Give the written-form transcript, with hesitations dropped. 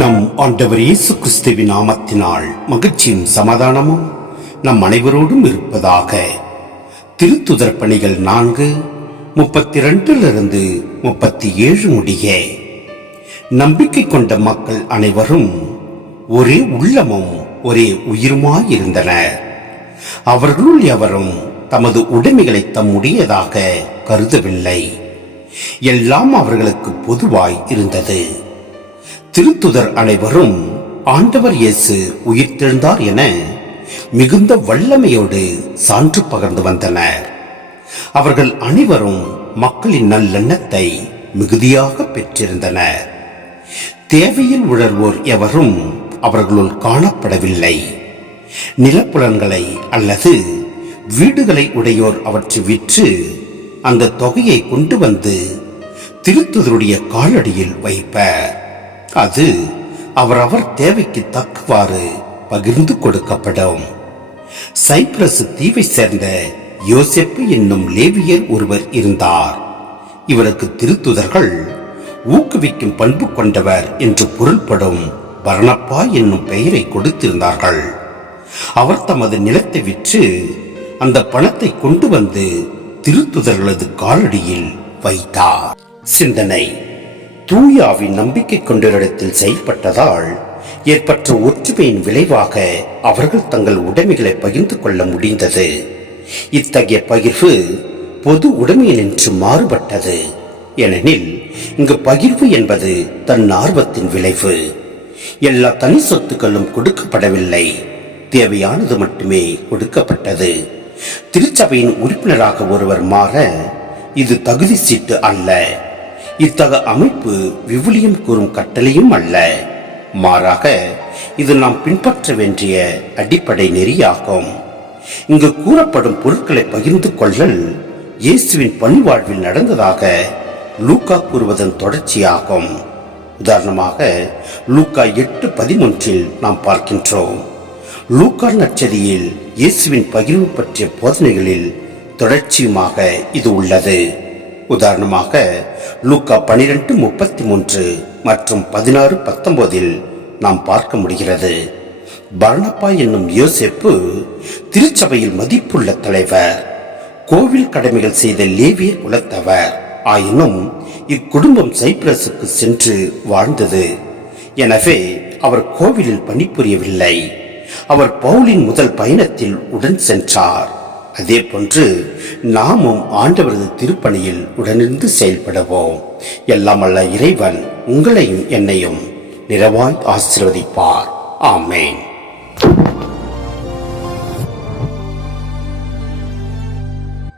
நம் ஆண்டவர் இயேசு கிறிஸ்துவின் நாமத்தினால் மகிழ்ச்சியும் சமாதானமும் நம் அனைவரோடும் இருப்பதாக. திருத்துதர் பணிகள் 4:32 முடிய. நம்பிக்கை கொண்ட மக்கள் அனைவரும் ஒரே உள்ளமும் ஒரே உயிருமாயிருந்தனர். அவர்களுள் எவரும் தமது உடைமைகளை தம்முடையதாக கருதவில்லை. எல்லாம் அவர்களுக்கு பொதுவாய் இருந்தது. திருத்துதர் அனைவரும் ஆண்டவர் இயேசு உயிர்த்தெழுந்தார் என மிகுந்த வல்லமையோடு சான்று பகர்ந்து வந்தனர். அவர்கள் அனைவரும் மக்களின் நல்லெண்ணத்தை மிகுதியாக பெற்றிருந்தனர். தேவையில் உணர்வோர் எவரும் அவர்களுள் காணப்படவில்லை. நிலப்புலன்களை அல்லது வீடுகளை உடையோர் அவற்றை விற்று அந்த தொகையை கொண்டு வந்து திருத்துதருடைய காலடியில் வைப்பர். அது அவரவர் தேவைக்கு தக்கவாறு பகிர்ந்து கொடுக்கப்படும். சைப்ரஸ் தீவை சேர்ந்த யோசேப்பு என்னும் லேவியர் ஒருவர் இருந்தார். இவருக்கு திருத்துதர்கள் ஊக்குவிக்கும் பண்பு கொண்டவர் என்று பொருள்படும் பர்னப்பா என்னும் பெயரை கொடுத்திருந்தார்கள். அவர் தமது நிலத்தை விற்று அந்த பணத்தை கொண்டு வந்து திருத்துதர்களது காலடியில் வைத்தார். சிந்தனை: தூயாவின் நம்பிக்கை கொண்டவரிடத்தில் செயல்பட்டதால் ஏற்பட்ட ஒற்றுமையின் விளைவாக அவர்கள் தங்கள் உடைமைகளை பகிர்ந்து கொள்ள முடிந்தது. இத்தகைய பகிர்வு பொது உடைமையினின்று மாறுபட்டது. ஏனெனில் இங்கு பகிர்வு என்பது தன் ஆர்வத்தின் விளைவு. எல்லா தனி சொத்துக்களும் கொடுக்கப்படவில்லை, தேவையானது மட்டுமே கொடுக்கப்பட்டது. திருச்சபையின் உறுப்பினராக ஒருவர் மாற இது தகுதி சீட்டு அல்ல. இத்தகைய அமைப்பு விவிலியம் கூறும் கட்டளையும் அல்ல. மாறாக இது நாம் பின்பற்ற வேண்டிய அடிப்படை நெறியாகும். இங்கு கூறப்படும் பொருட்களை பகிர்ந்து கொள்ளல் இயேசுவின் பணிவாழ்வில் நடந்ததாக லூக்கா கூறுவதன் தொடர்ச்சியாகும். உதாரணமாக லூக்கா 8:13 நாம் பார்க்கின்றோம். லூக்கா நற்செய்தியில் இயேசுவின் பகிர்வு பற்றிய போதனைகளில் தொடர்ச்சியுமாக இது உள்ளது. உதாரணமாக லூக்கா 12:33 மற்றும் 16:19 நாம் பார்க்க முடிகிறது. பர்னப்பா என்னும் யோசேப்பு திருச்சபையில் மதிப்புள்ள தலைவர், கோவில் கடமைகள் செய்த லேவிய குலத்தவர். ஆயினும் இக்குடும்பம் சைப்ரஸுக்கு சென்று வாழ்ந்தது. எனவே அவர் கோவிலில் பணிபுரியவில்லை. அவர் பவுலின் முதல் பயணத்தில் உடன் சென்றார். அதே போன்று நாமும் ஆண்டவரது திருப்பணியில் உடனிருந்து செயல்படுவோம். எல்லாம் வல்ல இறைவன் உங்களையும் என்னையும் நிறைவாய் ஆசீர்வதிப்பார். ஆமென்.